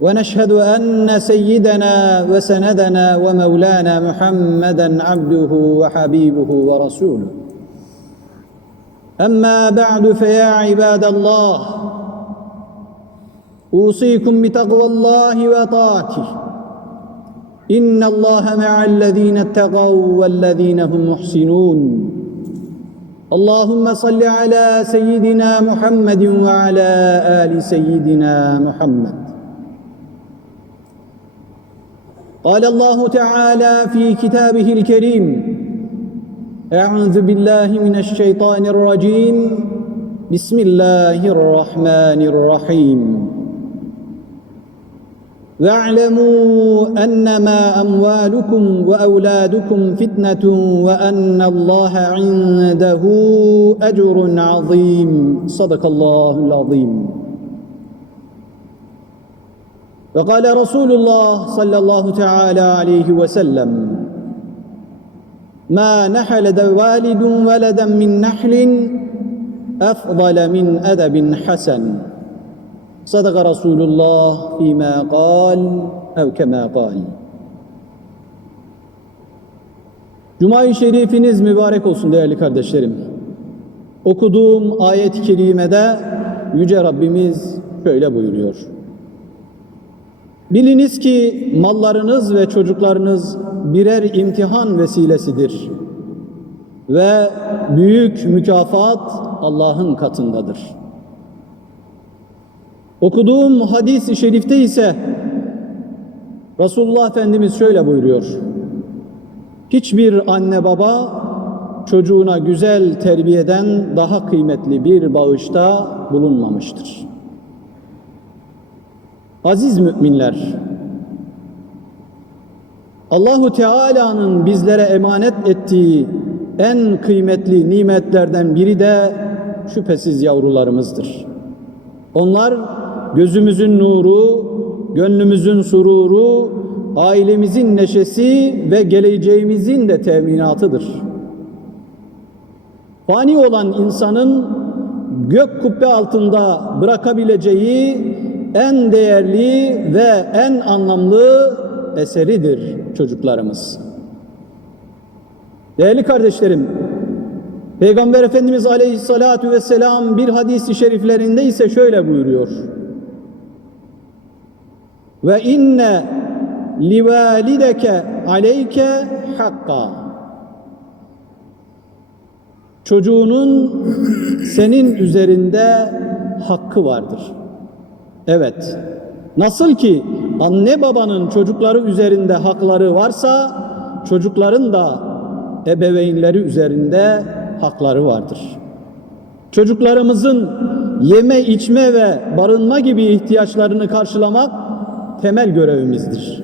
ونشهد أن سيدنا وسندنا ومولانا محمدا عبده وحبيبه ورسوله. أما بعد فيا عباد الله أوصيكم بتقوى الله وطاعته. إن الله مع الذين اتقوا والذين هم محسنون. اللهم صل على سيدنا محمد وعلى آل سيدنا محمد. قال الله تعالى في كتابه الكريم أعوذ بالله من الشيطان الرجيم. بسم الله الرحمن الرحيم. واعلموا أنما أموالكم وأولادكم فتنة وأن الله عنده أجر عظيم. صدق الله العظيم. وقال رسول الله صلى الله تعالى عليه وسلم ما نحل والد ولدا من نحل افضل من ادب حسن صدق رسول الله فيما قال أو كما قال Cuma-i Şerifiniz mübarek olsun değerli kardeşlerim. Okuduğum ayet-i kerimede Yüce Rabbimiz şöyle buyuruyor. Biliniz ki mallarınız ve çocuklarınız birer imtihan vesilesidir. Ve büyük mükafat Allah'ın katındadır. Okuduğum hadis-i şerifte ise Resulullah Efendimiz şöyle buyuruyor. Hiçbir anne baba çocuğuna güzel terbiyeden daha kıymetli bir bağışta bulunmamıştır. Aziz müminler, Allahu Teala'nın bizlere emanet ettiği en kıymetli nimetlerden biri de şüphesiz yavrularımızdır. Onlar gözümüzün nuru, gönlümüzün sururu, ailemizin neşesi ve geleceğimizin de teminatıdır. Fani olan insanın gök kubbe altında bırakabileceği en değerli ve en anlamlı eseridir çocuklarımız. Değerli kardeşlerim, Peygamber Efendimiz Aleyhisselatü Vesselam bir hadisi şeriflerinde ise şöyle buyuruyor. Ve inne livalideke aleyke hakka. Çocuğunun senin üzerinde hakkı vardır. Evet. Nasıl ki anne babanın çocukları üzerinde hakları varsa çocukların da ebeveynleri üzerinde hakları vardır. Çocuklarımızın yeme, içme ve barınma gibi ihtiyaçlarını karşılamak temel görevimizdir.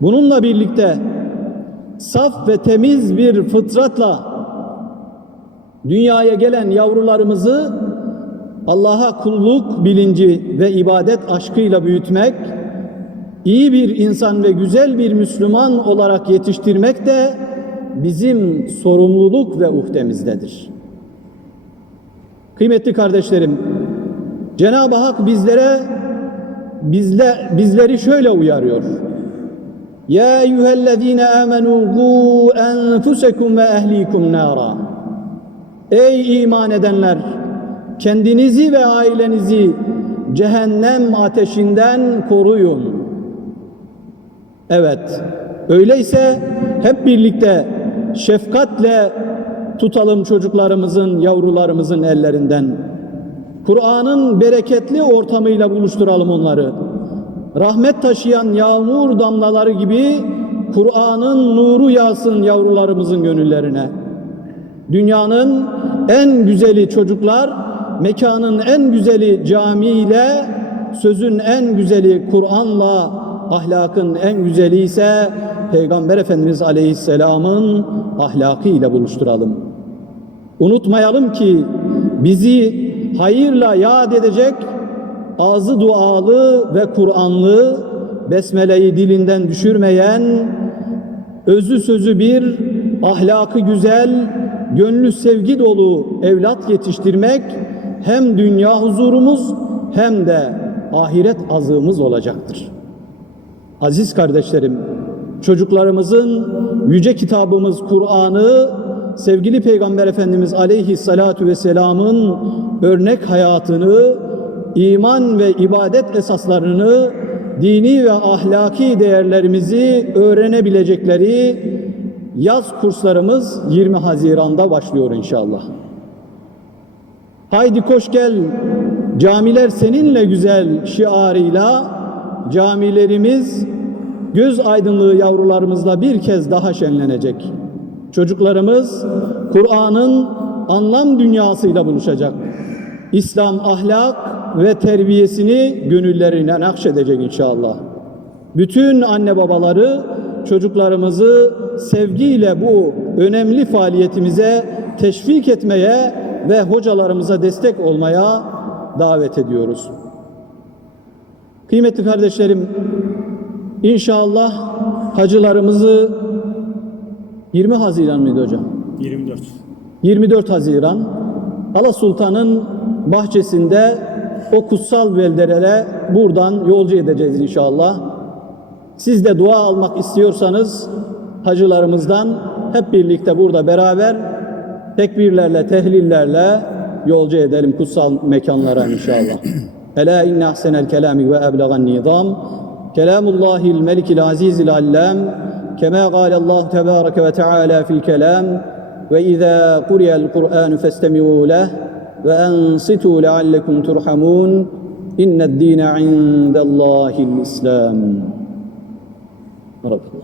Bununla birlikte saf ve temiz bir fıtratla dünyaya gelen yavrularımızı Allah'a kulluk bilinci ve ibadet aşkıyla büyütmek, iyi bir insan ve güzel bir Müslüman olarak yetiştirmek de bizim sorumluluk ve uhdemizdedir. Kıymetli kardeşlerim, Cenab-ı Hak bizlere bizle, bizleri şöyle uyarıyor. Ya eyyühellezine amenu gu enfusekum ve ehlikum nara. Ey iman edenler! Kendinizi ve ailenizi cehennem ateşinden koruyun. Evet, öyleyse hep birlikte şefkatle tutalım çocuklarımızın, yavrularımızın ellerinden. Kur'an'ın bereketli ortamıyla buluşturalım onları. Rahmet taşıyan yağmur damlaları gibi Kur'an'ın nuru yağsın yavrularımızın gönüllerine. Dünyanın en güzeli çocuklar, mekanın en güzeli cami ile sözün en güzeli Kur'an'la, ahlakın en güzeli ise Peygamber Efendimiz Aleyhisselam'ın ahlakıyla buluşturalım. Unutmayalım ki bizi hayırla yad edecek ağzı dualı ve Kur'anlı, besmeleyi dilinden düşürmeyen, özü sözü bir, ahlakı güzel, gönlü sevgi dolu evlat yetiştirmek hem dünya huzurumuz hem de ahiret azığımız olacaktır. Aziz kardeşlerim, çocuklarımızın yüce kitabımız Kur'an'ı sevgili Peygamber Efendimiz Aleyhissalatu vesselam'ın örnek hayatını, iman ve ibadet esaslarını, dini ve ahlaki değerlerimizi öğrenebilecekleri yaz kurslarımız 20 Haziran'da başlıyor inşallah. Haydi koş gel camiler seninle güzel şiarıyla camilerimiz göz aydınlığı yavrularımızla bir kez daha şenlenecek. Çocuklarımız Kur'an'ın anlam dünyasıyla buluşacak. İslam ahlak ve terbiyesini gönüllerine nakşedecek inşallah. Bütün anne babaları çocuklarımızı sevgiyle bu önemli faaliyetimize teşvik etmeye ve hocalarımıza destek olmaya davet ediyoruz. Kıymetli kardeşlerim, inşallah hacılarımızı 20 Haziran mıydı hocam? 24. 24 Haziran Ala Sultan'ın bahçesinde o kutsal beldelere buradan yolcu edeceğiz inşallah. Siz de dua almak istiyorsanız hacılarımızdan hep birlikte burada beraber tekbirlerle, tehlillerle yolcu edelim kutsal mekanlara inşallah. Ela inne ahsenel kelami ve eblegan nizam. Kelamullahil melikil azizil allem. Kema galallahu tebareke ve teala fil kelam. Ve izâ kuriyel Kur'an festemi'û leh. Ve ensitu leallekum turhamun. İnned dîne indellâhil islam. Rabbi.